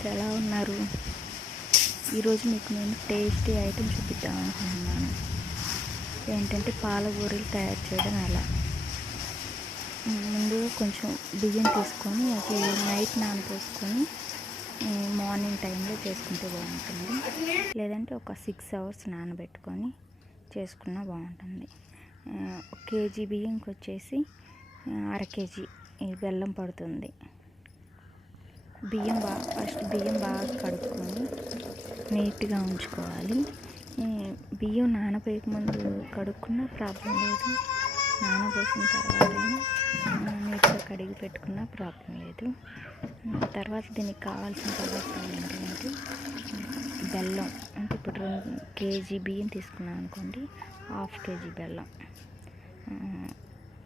Friends, ఎలా ఉన్నారు? ఈరోజు మీకు నేను టేస్టీ ఐటెం చూపిద్దాం అనుకుంటున్నాను. ఏంటంటే పాలకూరలు తయారు చేయడం ఎలా. ముందు కొంచెం బియ్యం తీసుకొని అది నైట్ నానబోసుకొని మార్నింగ్ టైంలో చేసుకుంటే బాగుంటుంది. లేదంటే ఒక 6 hours నానబెట్టుకొని చేసుకున్నా బాగుంటుంది. 1 kg బియ్యంకి వచ్చేసి 1/2 kg బెల్లం పడుతుంది. ఫస్ట్ బియ్యం బాగా కడుక్కొని నీట్గా ఉంచుకోవాలి. బియ్యం నానబోయక ముందు కడుక్కున్న ప్రాబ్లం లేదు, నానబోసిన తర్వాత నీట్గా కడిగి పెట్టుకున్న ప్రాబ్లం లేదు. తర్వాత దీనికి కావాల్సిన పదార్థాలు ఏంటంటే బెల్లం. అంటే ఇప్పుడు 2 kg బియ్యం తీసుకున్నాం అనుకోండి, 1/2 kg బెల్లం,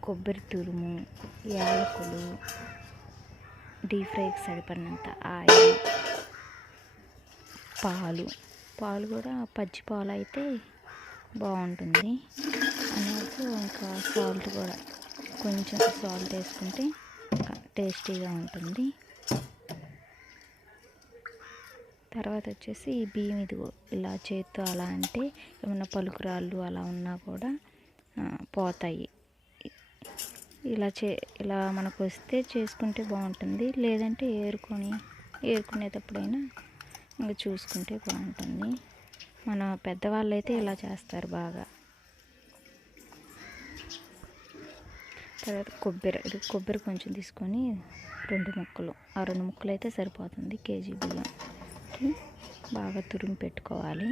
కొబ్బరి తురుము, యాలకులు, డీప్ ఫ్రైకి సరిపడినంత ఆయిల్, పాలు కూడా పచ్చి పాలు అయితే బాగుంటుంది. అలాగే ఇంకా సాల్ట్ కూడా కొంచెం సాల్ట్ వేసుకుంటే టేస్టీగా ఉంటుంది. తర్వాత వచ్చేసి ఈ బియ్యం ఇదిగో ఇలా చేత్తో అలా అంటే ఏమన్నా పలుకురాళ్ళు అలా ఉన్నా కూడా పోతాయి. ఇలా మనకు వస్తే చేసుకుంటే బాగుంటుంది. లేదంటే ఏరుకునేటప్పుడైనా ఇంకా చూసుకుంటే బాగుంటుంది. మన పెద్దవాళ్ళు అయితే ఇలా చేస్తారు బాగా. తర్వాత కొబ్బరి కొంచెం తీసుకొని 2 ముక్కలు, ఆ 2 ముక్కలు అయితే సరిపోతుంది. kg బియ్యంకి బాగా తురిమి పెట్టుకోవాలి.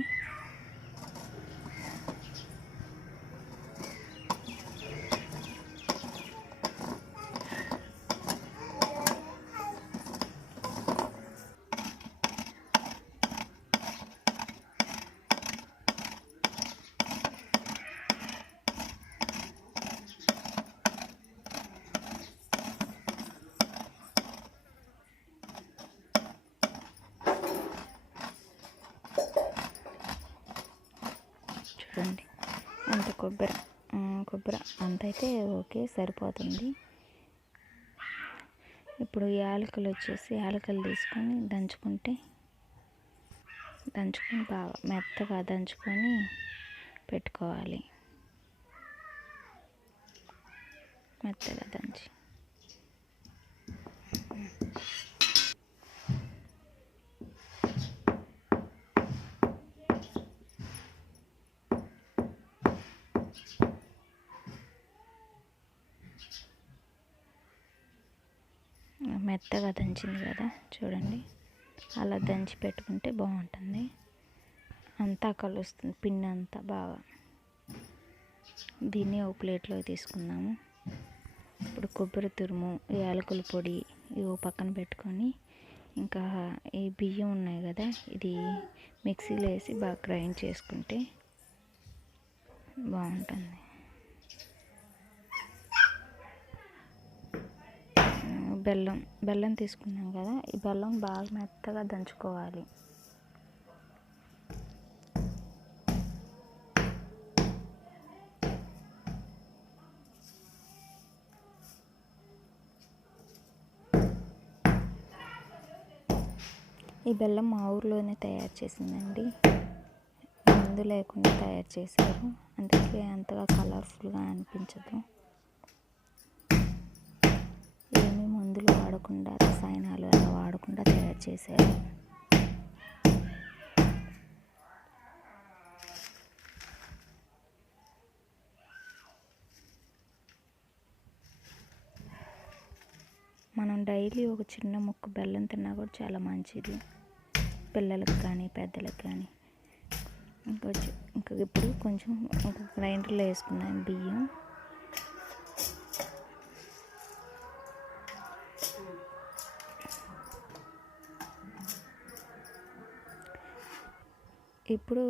చూడండి, అంత కొబ్బరి అంతైతే ఓకే, సరిపోతుంది. ఇప్పుడు యాలకులు తీసుకొని దంచుకొని బాగా మెత్తగా దంచుకొని పెట్టుకోవాలి. మెత్తగా దంచి మెత్తగా దంచింది కదా, చూడండి, అలా దంచి పెట్టుకుంటే బాగుంటుంది. అంతా కలుస్తుంది పిండి అంతా బాగా. దీన్ని ఒక ప్లేట్లో తీసుకుందాము. ఇప్పుడు కొబ్బరి తురుము, యాలకుల పొడి ఇవి పక్కన పెట్టుకొని, ఇంకా ఈ బియ్యం ఉన్నాయి కదా, ఇది మిక్సీలో వేసి బాగా గ్రైండ్ చేసుకుంటే బాగుంటుంది. బెల్లం తీసుకున్నాం కదా, ఈ బెల్లం బాగా మెత్తగా దంచుకోవాలి. ఈ బెల్లం మా ఊర్లోనే తయారు చేసిందండి, మందు లేకుండా తయారు చేశారు, అందుకే అంతగా కలర్ఫుల్గా అనిపించదు. ఏమీ మందులు వాడకుండా, రసాయనాలు అలా వాడకుండా తయారు చేశారు. మనం డైలీ ఒక చిన్న ముక్క బెల్లం తిన్నా కూడా చాలా మంచిది, పిల్లలకు కానీ పెద్దలకు కానీ. ఇంకా ఇప్పుడు కొంచెం గ్రైండర్లో వేసుకున్నాను బియ్యం. ఇప్పుడు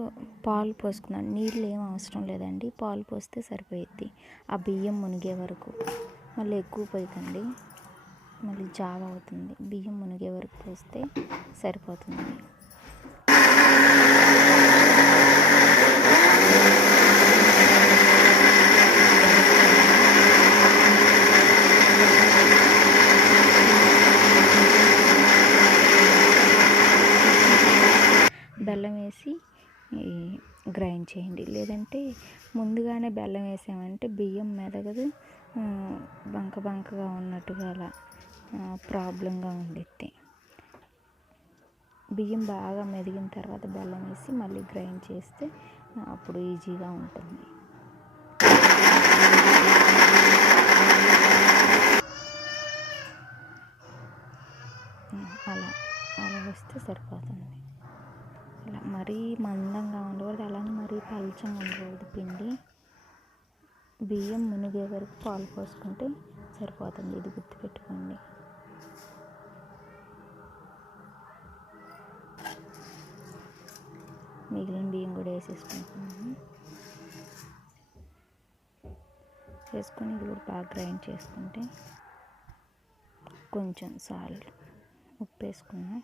పాలు పోసుకున్నాను. నీళ్ళు ఏం అవసరం లేదండి, పాలు పోస్తే సరిపోయిద్ది. ఆ బియ్యం మునిగే వరకు, మళ్ళీ ఎక్కువ పోయకండి, మళ్ళీ జావ అవుతుంది. బియ్యం మునిగే వరకు పోస్తే సరిపోతుంది. చేయండి. లేదంటే ముందుగానే బెల్లం వేసామంటే బియ్యం మెదగదు, బంకగా ఉన్నట్టుగా అలా ప్రాబ్లంగా ఉండిద్ది. బియ్యం బాగా మెదిగిన తర్వాత బెల్లం వేసి మళ్ళీ గ్రైండ్ చేస్తే అప్పుడు ఈజీగా ఉంటుంది. అలా వస్తే సరిపోతుంది. అలా మరీ మందంగా ఉండకూడదు, అలానే మరీ పలచంగా ఉండకూడదు పిండి. బియ్యం మునిగే వరకు పాలు పోసుకుంటే సరిపోతుంది. ఇది గుర్తుపెట్టుకోండి. మిగిలిన బియ్యం కూడా వేసేసుకుంటున్నాను. వేసుకొని ఇది కూడా బాగా గ్రైండ్ చేసుకుంటే కొంచెం సాల్ట్, ఉప్పు వేసుకున్నాం.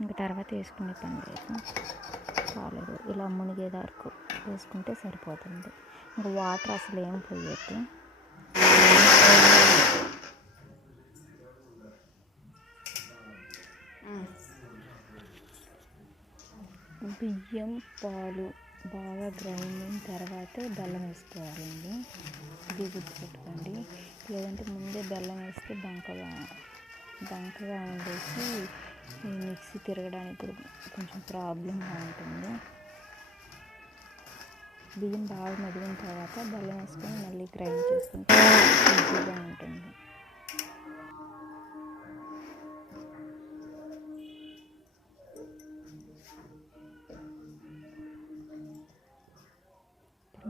ఇంకా తర్వాత వేసుకునే పని లేదు. చాలు ఇలా మునిగేది వరకు వేసుకుంటే సరిపోతుంది. ఇంకా వాటర్ అసలు ఏం పోయొద్దు. బియ్యం పాలు బాగా గ్రైండ్ అయిన తర్వాత బెల్లం వేసుకోవాలండి. ఇది గుర్తుపెట్టుకోండి. లేదంటే ముందే బెల్లం వేస్తే బంకగా ఉండేసి మిక్సీ తిరగడానికి కూడా కొంచెం ప్రాబ్లంగా ఉంటుంది. బియ్యం బాగా మెదిగిన తర్వాత బెల్లం వేసుకొని మళ్ళీ గ్రైండ్ చేసుకుంటే ఈజీగా ఉంటుంది.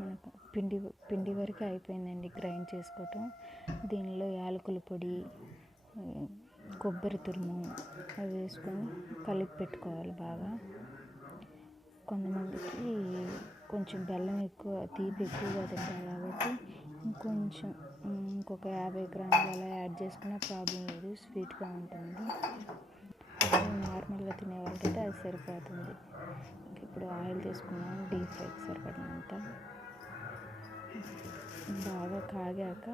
మనకు పిండి వరకు అయిపోయిందండి గ్రైండ్ చేసుకోవటం. దీనిలో యాలకుల పొడి, కొబ్బరి తురుము అవి వేసుకొని కలిపి పెట్టుకోవాలి బాగా. కొంతమందికి కొంచెం బెల్లం ఎక్కువ, తీపి ఎక్కువగా తింటారు కాబట్టి ఇంకొక 50 గ్రాములు అలా యాడ్ చేసుకున్న ప్రాబ్లం లేదు, స్వీట్గా ఉంటుంది. నార్మల్గా తినే వాళ్ళకైతే అది సరిపోతుంది. ఇప్పుడు ఆయిల్ తీసుకున్నాం, డీప్ ఫ్రైకి సరిపడినంత. బాగా కాగాక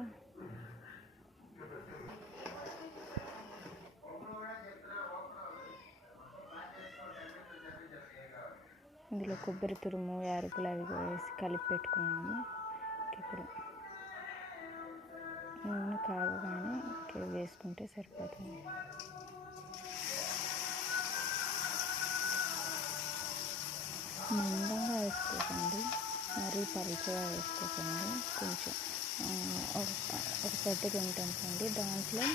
ఇందులో కొబ్బరి తురుము, యాలకులు అవి వేసి కలిపి పెట్టుకున్నాము. ఇప్పుడు నూనె కాగగానే వేసుకుంటే సరిపోతుంది. మందంగా వేసుకోకండి, మరీ పలుచగా వేసుకోకండి. కొంచెం ఒక పెద్దగా ఉంటుంది, దాంట్లో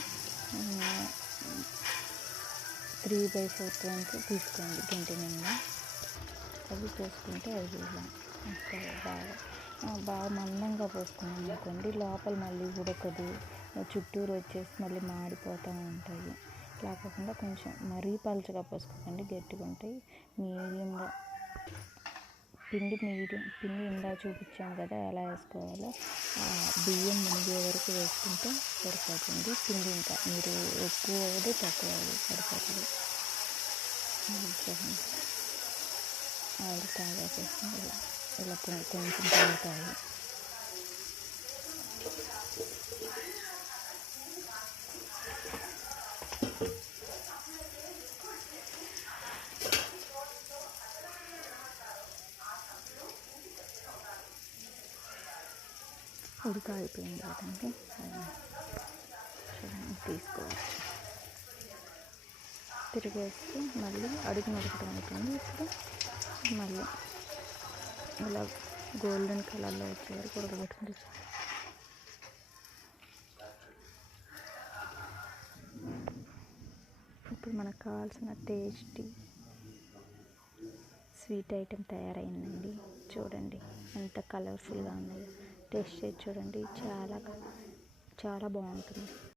3/4 వంతు తీసుకోండి గంటి నిండా. అది పోసుకుంటే అది ఇలా బాగా మందంగా పోసుకున్నాం అనుకోండి, లోపల మళ్ళీ ఉడకదు, చుట్టూరు వచ్చేసి మళ్ళీ మాడిపోతూ ఉంటాయి. లేకుండా కొంచెం మరీ పలుచగా పోసుకోకండి, గట్టిగా ఉంటాయి. మీడియంగా పిండి ఇందా చూపించాను కదా ఎలా వేసుకోవాలో, బియ్యం మునిగే వరకు వేసుకుంటే సరిపోతుంది. పిండి ఇంకా మీరు ఎక్కువ అవ్వదు, తక్కువ అవ్వదు, సరిపోతుంది. ఆయిల్ కాగేసేసి ఇలా కొంచెం పొంగుతాయి. ఉడికాయిపోయింది కదండి, చూడండి తీసుకోవచ్చు. తిరిగేస్తే మళ్ళీ అడుగు నడకడం అవుతుంది. ఇప్పుడు మళ్ళీ ఇలా గోల్డెన్ కలర్లో వచ్చే వరకు ఉడకబెట్టుకుంటే ఇప్పుడు మనకు కావాల్సిన టేస్టీ స్వీట్ ఐటెం తయారైందండి. చూడండి ఎంత కలర్ఫుల్గా ఉన్నాయో. టేస్ట్ చేసి చూడండి, చాలా బాగుంటుంది.